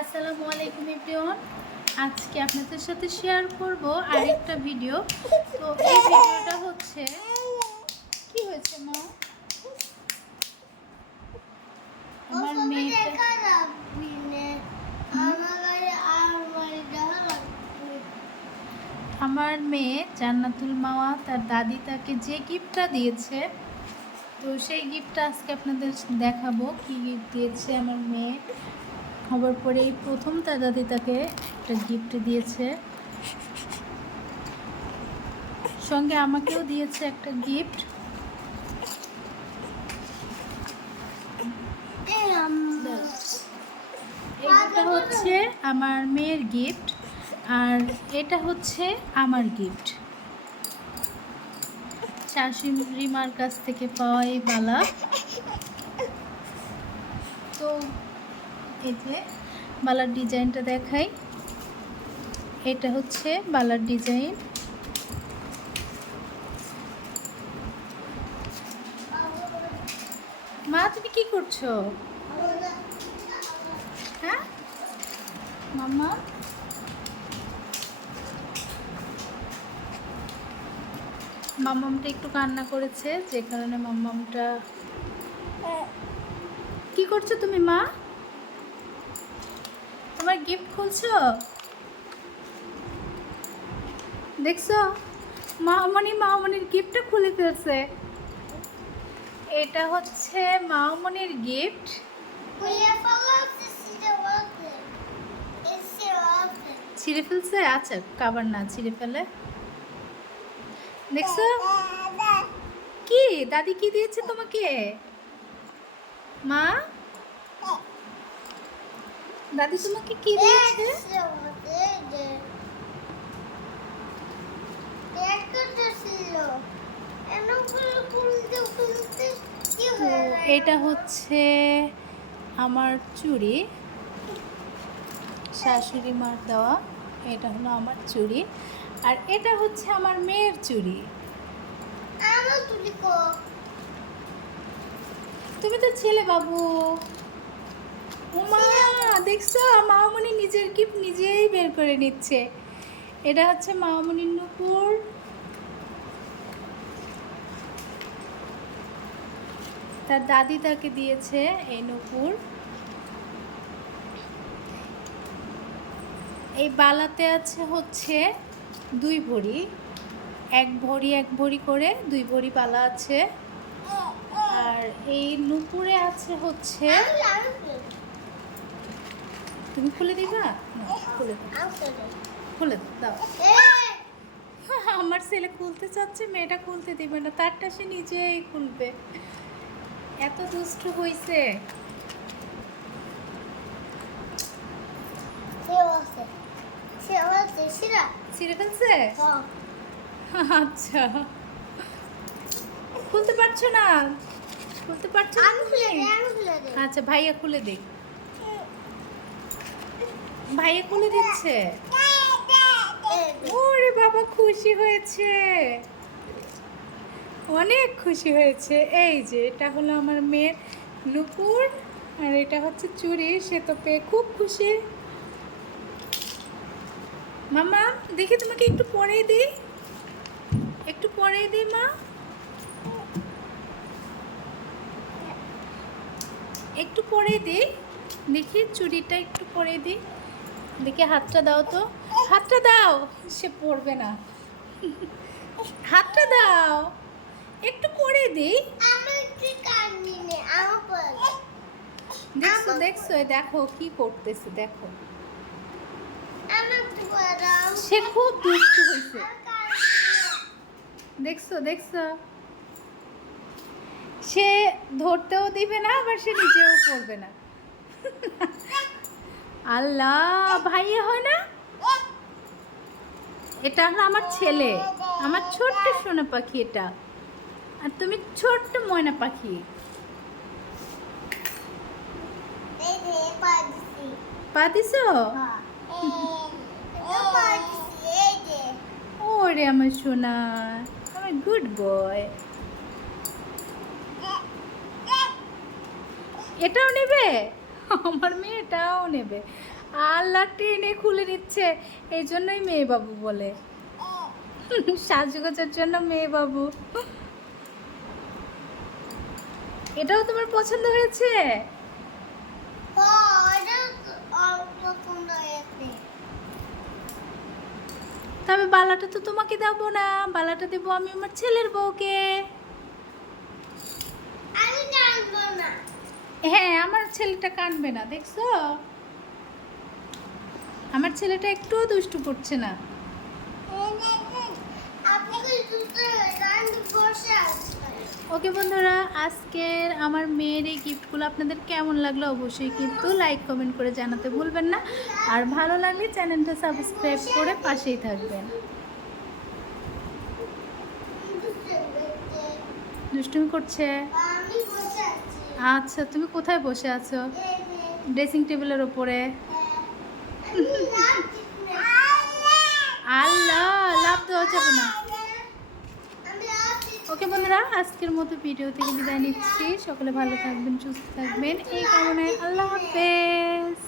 আসসালামু আলাইকুম এভরিওয়ান। আজকে আপনাদের সাথে শেয়ার করব আরেকটা ভিডিও। তো এই ভিডিওটা হচ্ছে কি হয়েছে মা? আমার মেয়েটা আমার মেয়ে জান্নাতুল মাওয়া তার দাদি তাকে যে গিফটটা দিয়েছে, তো সেই গিফটটা আজকে আপনাদের দেখাবো কি গিফট দিয়েছে আমার মেয়ে। হবার পরেই প্রথম তার দাদি তাকে একটা গিফট দিয়েছে, সঙ্গে আমাকেও দিয়েছে একটা গিফট। এটা হচ্ছে আমার মেয়ের গিফট আর এটা হচ্ছে আমার গিফট। শাশুড়িমার কাছ থেকে পাওয়া এই বালা। তো এই যে বালার ডিজাইনটা দেখাই, এটা হচ্ছে বালার ডিজাইন। মা তুমি কি করছো? হ্যাঁ মাম্মা, মাম্মামটা একটু কান্না করেছে, যে কারণে মাম্মামটা। কি করছো তুমি মা? তোমার গিফট খুলছো? দেখছো মামনির গিফটটা খুলে ফেলছে। এটা হচ্ছে মামনির গিফট। ছিঁড়ে ফেলছে? আচ্ছা, কাবার না ছিঁড়ে ফেলে। দেখছো কি দাদি কি দিয়েছে তোমাকে? মা, দাদি তোমাকে কি দিয়েছে? এটা হচ্ছে আমার চুড়ি, শাশুড়ি মার দেওয়া। এটা হলো আমার চুড়ি আর এটা হচ্ছে আমার মেয়ের চুড়ি। তুমি তো ছেলে বাবু। উমা, দেখছো মামনি নিজের গিফট নিজেই বের করে নিচ্ছে। এটা হচ্ছে মামনির নুপুর। তার দাদি তাকে দিয়েছে এই নুপুর। এই বালাতে আছে হচ্ছে 2 ভরি, 1 ভরি 1 ভরি করে 2 ভরি বালা আছে। আর এই নুপুরে আছে হচ্ছে, তুমি খুলে দিবা? খুলে দাও, খুলে দাও। আমার ছেলে খুলতে চাচ্ছে, মেয়েটা খুলতে দিবে না, তারটা সে নিজেই খুলবে। এত দুষ্ট হয়েছে। ছিঁড়ে ফেলছে? আচ্ছা, খুলতে পারছো না? খুলতে পারছো না? আচ্ছা, ভাইয়া খুলে দে। ভাইয়া খুলে দিচ্ছে। ওরে বাবা, খুশি হয়েছে, অনেক খুশি হয়েছে। এই যে এটা হলো আমার মেয়ের নুপুর আর এটা হচ্ছে চুড়ি। সে তো পেয়ে খুব খুশি। মামা, দেখি তোমাকে একটু পরেই দিই, একটু পরেই দিই মা, একটু পরেই দিই। দেখি চুড়িটা একটু পরেই দিই। দেখি হাতটা দাও তো, হাতটা দাও। সে পড়বে না, হাতটা দাও, একটু পরে দিই। দেখছো দেখছো, দেখো কি করতেছে, দেখো সে খুব দুষ্টু হয়েছে। দেখছো দেখছো, সে ধরতেও দিবে না, আবার সে নিজেও করবে না। আল্লাহ, ভাইয়া হয় না? এটা হলো আমার ছেলে, আমার ছোট্ট সোনা পাখি এটা। আর তুমি ছোট্ট ময়না পাখি। পা দিছো? ওরে আমার সোনা, আমার গুড বয়। এটাও নেবে? আমার মেয়ে এটাও নেবে। আল্লাহ টেনে খুলে নিচ্ছে, এই জন্যই মেয়ে বাবু বলে। সাজগোজের জন্য মেয়ে বাবু। এটাও তোমার পছন্দ হয়েছে? তবে বালাটা তো তোমাকে দেবো না, বালাটা দেবো আমি আমার ছেলের বউকে। হ্যাঁ, আমার ছেলেটা কানবে না, দেখছো? আমার ছেলেটা একটুও দুষ্টু করছে না। ওকে বন্ধুরা, আজকের আমার মেয়ের এই গিফটগুলো আপনাদের কেমন লাগলো অবশ্যই কিন্তু লাইক কমেন্ট করে জানাতে ভুলবেন না। আর ভালো লাগলে চ্যানেলটা সাবস্ক্রাইব করে পাশেই থাকবেন। দুষ্টুমি করছে? আচ্ছা, তুমি কোথায় বসে আছো? ড্রেসিং টেবিলের ওপরে। আল্লাহ, লাভ দেওয়া যাবে না। ওকে বন্ধুরা, আজকের মতো ভিডিও থেকে বিদায় নিচ্ছি। সকলে ভালো থাকবেন, সুস্থ থাকবেন এই কামনায়। আল্লাহ হাফেজ।